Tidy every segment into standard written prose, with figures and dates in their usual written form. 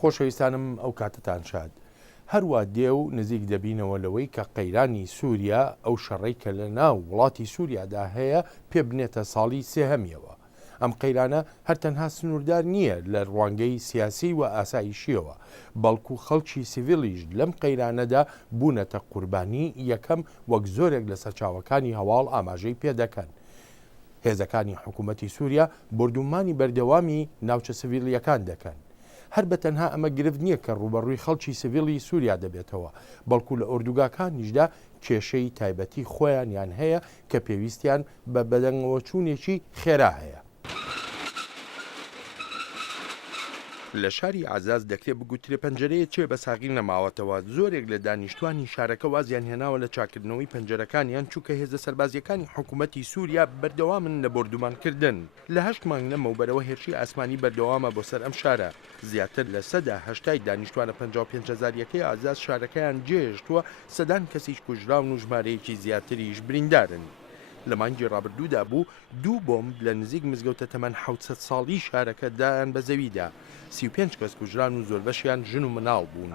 خۆشەویستانم ئەو کاتتان شاد هەروە دێ و نزیک دەبینەوە لەوەی کە قەیرانی سووریا ئەو شەڕەی کە لە ناو وڵاتی سووریادا هەیە پێ بنێتە ساڵی سێهەمیەوە. ئەم قەیرانە هەرتەنها سنووردار نییە لە ڕوانگەی سیاسی و ئاسایشیەوە، بەڵکو خەڵکی سیڤیلیش لەم قەیرانەدا بوونەتە قوربانی یەکەم وەک زۆرێک لە سەرچاوەکانی هەواڵ ئاماژەی پێدەکەن. هێزەکانی حکوومەتی سووریا بردومانی بەردەوامی ناوچە سڤیلیەکان دەکەن. هەر بە تەنها ئەمە گرفت نییە کە ڕوبەڕووی خەڵکی سڤیلی سووریا دەبێتەوە، بەڵکو لە ئۆردوگاکانیشدا کێشەی تایبەتی خۆیان هەیە کە پێویستیان بە بەدەنگەوە چوونێکی خێرا هەیە. لە شاری عەزاز دەکرێت بگوترێ پەنجەرەیە چێ بە ساغی نەماوەتەوە. زۆرێک لە دانیشتوانی شارەکە وازیان هێناوە لە چاکردنەوەی پەنجەرەکانیان چووکە هێزە سەربازیەکانی حکوومەتی سووریا بەردەوامن لە بردومانکردن. لە 8 مانگ لەمەوبەرەوە هێرشی ئاسمانی بەردەوامە بۆ سەر ئەم شارە. زیاتر لە 100 دانیشتوانە 55,000 عەزاز شارەکەیان جێهێشتووە، سەدان کەسیش کوژراون و ژمارەیەکی زیاتریش بریندارن. لە مانگی ڕابردوودا بوو 2 بۆمب لە نزیک مزگەوتە تەمەن 700 ساڵی شارەکە دایان بە زەویدا. 35 کەس کوژران و زۆربەشیان ژن و مناڵ بوون.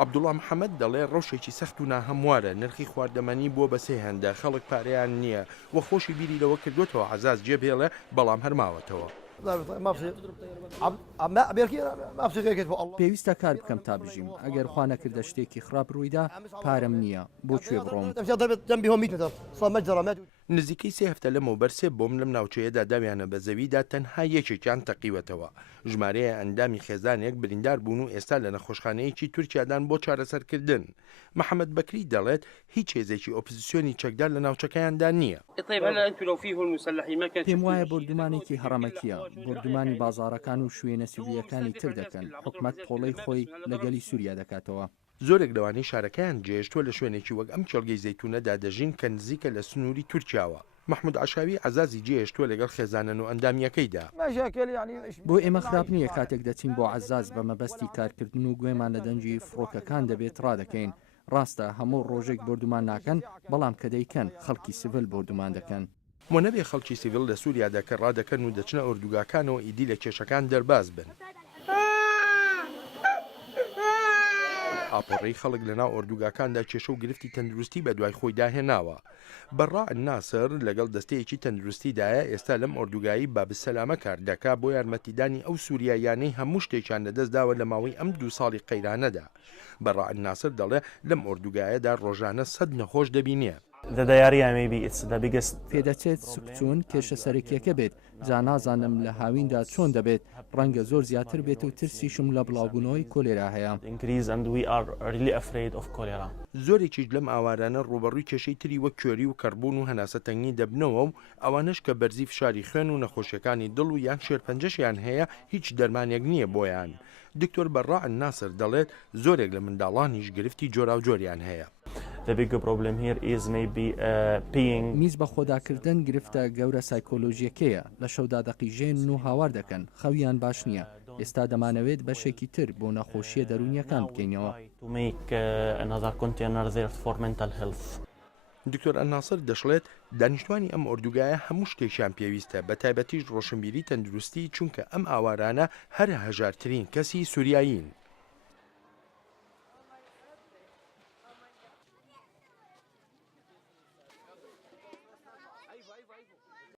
عەبدوڵڵا محەممەد دەڵێ ڕەوشێکی سەخت و ناهەموارە، نرخی خواردەمەنی بووە بە سێ هێندە، خەڵک پارەیان نییە وە خۆشی بیری لەوە کردوێتەوە عەزاز جێبێڵێ بەڵام هەرماوەتەوە. پێویستە کار بکەم تا بژیم، ئەگەر خوا نەکردە شتێکی خراپ ڕوویدا پارەم نییە بۆکوێ بڕۆم. نزیکەی 3 هەفتە لەمەوبەر 3 بۆم لەم ناوچەیەدا داویانە بە زەویدا تەنها یەکێکیان تەقیوەتەوە. ژمارەیە ئەندامی خێزانێک بریندار بوون و ئێستا لە نەخۆشخانەیەکی تورکیادان بۆ چارەسەرکردن. محەممەد بەکری دەڵێت هیچ هێزێکی ئۆپۆزیسیۆنی چەکدار لە ناوچەکەیاندا نییە. پێم وایە بردومانێکی هەڕەمەکیە، بردومانی بازاڕەکان و شوێنە سیڤیلەکانی تر دەکەن. حکومەت پۆڵەی خۆی لەگەلی سووریا دەکاتەوە. زۆرێک لەوانەی شارەکەیان جێشتووە لە شوێنێکی وەک ئەم کێڵگەی زەیتونەدا دەژین کە نزیکە لە سنووری تورکیاوە. محمود عەشاوی عەزازی جێهێشتووە لەگەڵ خێزانن و ئەندامیەکەیدا. بۆ ئێمە خراپ نییە کاتێک دەچین بۆ عەزاز بە مەبەستی کارکردن و گوێمان لە دەنجی فڕۆکەکان دەبێت ڕادەکەین. ڕاستە هەموو ڕۆژێک بردومان ناکەن، بەڵام کە دەیکەن خەڵکی سیڤیل بردومان دەکەن. وە نەبێ خەڵکی سیڤیل لە سووریادا کە ڕادەکەن و دەچنە ئۆردوگاکانەوە ئیدی لە کێشەکان دەرباز بن. ئاپۆڕەی خەڵک لەناو ئۆردوگاکاندا کێشە و گرفتی تەندروستی بە دوای خۆی داهێناوە. بەڕا ناسر لەگەڵ دەستەیەکی تەندروستیدایە ئێستا لەم ئۆردوگایی بابسەلامە کار دەکا بۆ یارمەتیدانی ئەو سووریایانەی هەموو شتێکیان لەدەستداوە لە ماوەی ئەم 2 ساڵی قەیرانەدا. بەڕا ناسر دەڵێ لەم ئۆردوگایەدا ڕۆژانە 100 نەخۆش دەبینێ. پێدەچێت سوکچوون کێشە سەرەکیەکە بێت، جا نازانم لە هاویندا چۆن دەبێت، ڕەنگە زۆر زیاتر بێت و ترسیشم لە بڵاوبوونەوەی کۆلێرا هەیە. زۆرێکیش لەم ئاوارانە ڕوبەڕووی کێشەی تری وەک کوێری و کەڕبوون و هەناسەتەنگی دەبنەوە و ئەوانش کە بەرزی فشاری خوێن و نەخۆشیەکانی دڵ و یان شێرپەنجەشیان هەیە هیچ دەرمانێک نییە بۆیان. دکتۆر بەڕا ناسر دەڵێت زۆرێک لە منداڵانیش گرفتی جۆرا و جۆریان هەیە. میز بە خۆداکردن گرفتە گەورە سایکۆلۆژیەکەیە، لە شەودا دەقیژێن و هاوار دەکەن، خەویان باش نییە. ئێستا دەمانەوێت بەشێکی تر بۆ نەخۆشیە دەرونیەکان بکەینەوە. دکتۆر ئەناسر دەشڵێت دانیشتوانی ئەم ئۆردوگایە هەموو شتێکیان پێویستە، بە تایبەتیش ڕۆشنبیری تەندروستی، چونکە ئەم ئاوارانە هەر هەژارترین کەسی سووریایین.